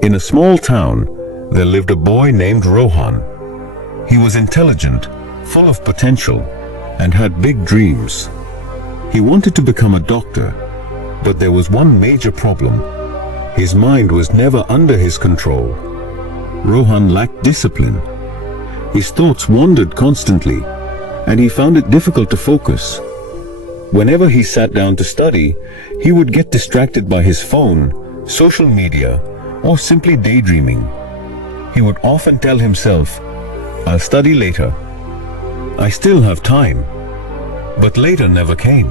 In a small town, there lived a boy named Rohan. He was intelligent, full of potential, and had big dreams. He wanted to become a doctor, but there was one major problem. His mind was never under his control. Rohan lacked discipline. His thoughts wandered constantly, and he found it difficult to focus. Whenever he sat down to study, he would get distracted by his phone, social media, or simply daydreaming. He would often tell himself, "I'll study later. I still have time." But later never came.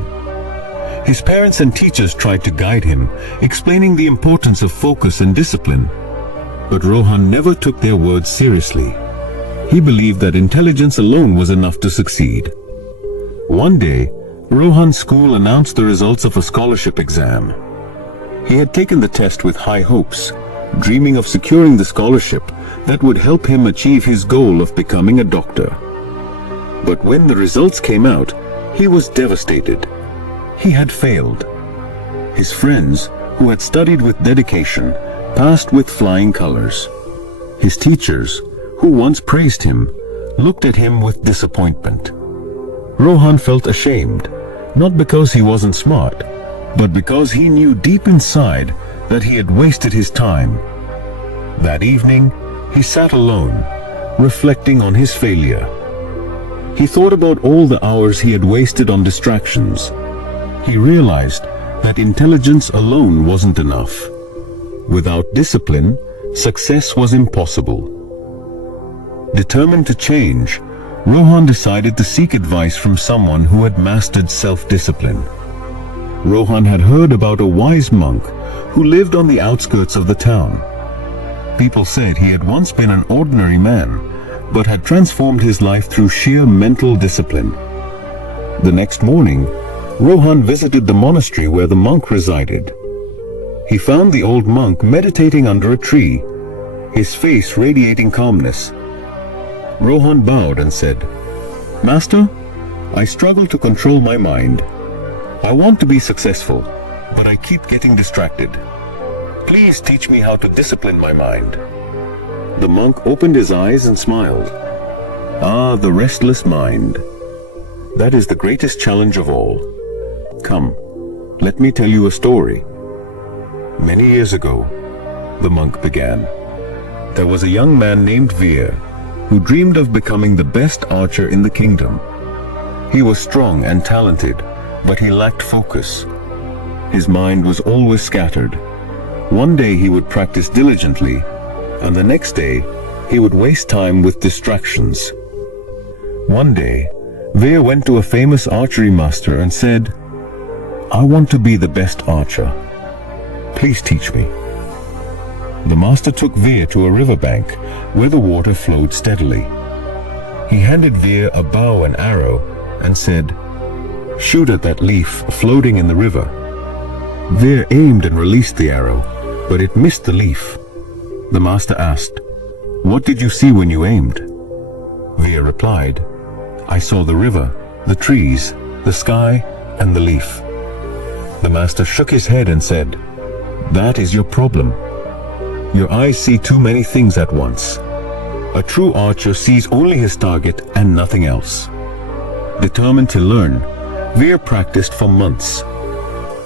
His parents and teachers tried to guide him, explaining the importance of focus and discipline. But Rohan never took their words seriously. He believed that intelligence alone was enough to succeed. One day, Rohan's school announced the results of a scholarship exam. He had taken the test with high hopes, dreaming of securing the scholarship that would help him achieve his goal of becoming a doctor. But when the results came out, he was devastated. He had failed. His friends, who had studied with dedication, passed with flying colors. His teachers, who once praised him, looked at him with disappointment. Rohan felt ashamed, not because he wasn't smart, but because he knew deep inside that he had wasted his time. That evening, he sat alone, reflecting on his failure. He thought about all the hours he had wasted on distractions. He realized that intelligence alone wasn't enough. Without discipline, success was impossible. Determined to change, Rohan decided to seek advice from someone who had mastered self-discipline. Rohan had heard about a wise monk who lived on the outskirts of the town. People said he had once been an ordinary man, but had transformed his life through sheer mental discipline. The next morning, Rohan visited the monastery where the monk resided. He found the old monk meditating under a tree, his face radiating calmness. Rohan bowed and said, "Master, I struggle to control my mind. I want to be successful, but I keep getting distracted. Please teach me how to discipline my mind." The monk opened his eyes and smiled. "Ah, the restless mind. That is the greatest challenge of all. Come, let me tell you a story. Many years ago," the monk began, "there was a young man named Veer who dreamed of becoming the best archer in the kingdom. He was strong and talented, but he lacked focus. His mind was always scattered. One day he would practice diligently, and the next day he would waste time with distractions. One day, Veer went to a famous archery master and said, "I want to be the best archer. Please teach me." The master took Veer to a riverbank where the water flowed steadily. He handed Veer a bow and arrow and said, "Shoot at that leaf floating in the river." Veer aimed and released the arrow, but it missed the leaf. The master asked, "What did you see when you aimed?" Veer replied, "I saw the river, the trees, the sky, and the leaf." The master shook his head and said, "That is your problem. Your eyes see too many things at once. A true archer sees only his target and nothing else." Determined to learn, Veer practiced for months.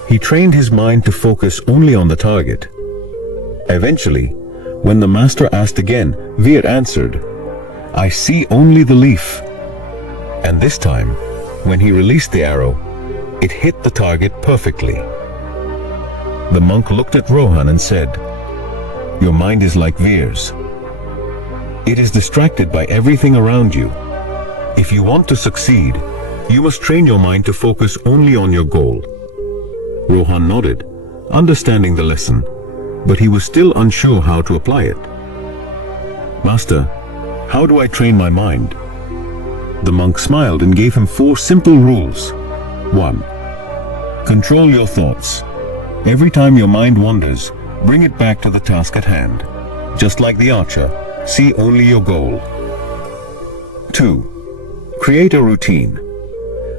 He trained his mind to focus only on the target. Eventually, when the master asked again, Veer answered, "I see only the leaf." And this time, when he released the arrow, it hit the target perfectly. The monk looked at Rohan and said, "Your mind is like Veer's. It is distracted by everything around you. If you want to succeed, you must train your mind to focus only on your goal." Rohan nodded, understanding the lesson, but he was still unsure how to apply it. "Master, how do I train my mind?" The monk smiled and gave him 4 simple rules. 1. Control your thoughts. Every time your mind wanders, bring it back to the task at hand. Just like the archer, see only your goal. 2. Create a routine.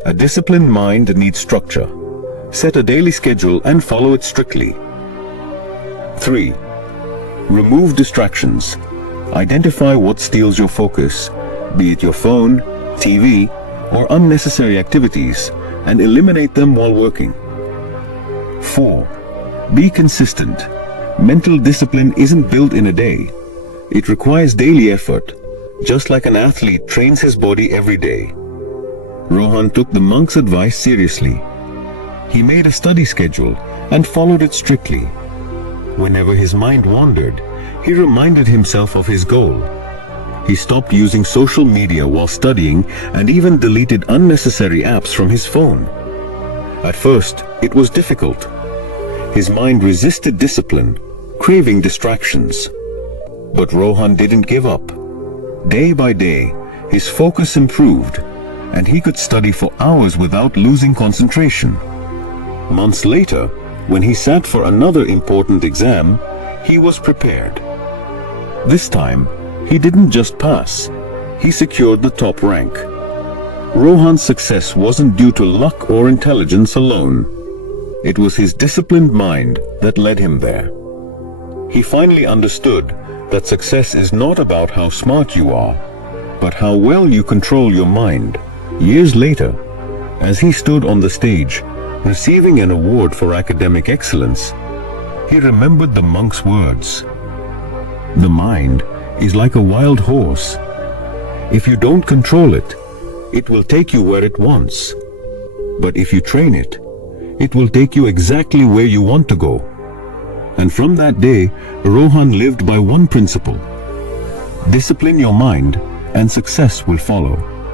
A disciplined mind needs structure. Set a daily schedule and follow it strictly. 3. Remove distractions. Identify what steals your focus, be it your phone, TV, or unnecessary activities, and eliminate them while working. 4. Be consistent. Mental discipline isn't built in a day. It requires daily effort, just like an athlete trains his body every day. Rohan took the monk's advice seriously. He made a study schedule and followed it strictly. Whenever his mind wandered, he reminded himself of his goal. He stopped using social media while studying and even deleted unnecessary apps from his phone. At first, it was difficult. His mind resisted discipline, craving distractions. But Rohan didn't give up. Day by day, his focus improved, and he could study for hours without losing concentration. Months later, when he sat for another important exam, he was prepared. This time, he didn't just pass, he secured the top rank. Rohan's success wasn't due to luck or intelligence alone. It was his disciplined mind that led him there. He finally understood that success is not about how smart you are, but how well you control your mind. Years later, as he stood on the stage, receiving an award for academic excellence, he remembered the monk's words. The mind is like a wild horse. If you don't control it, it will take you where it wants. But if you train it, it will take you exactly where you want to go. And from that day, Rohan lived by one principle: discipline your mind and success will follow.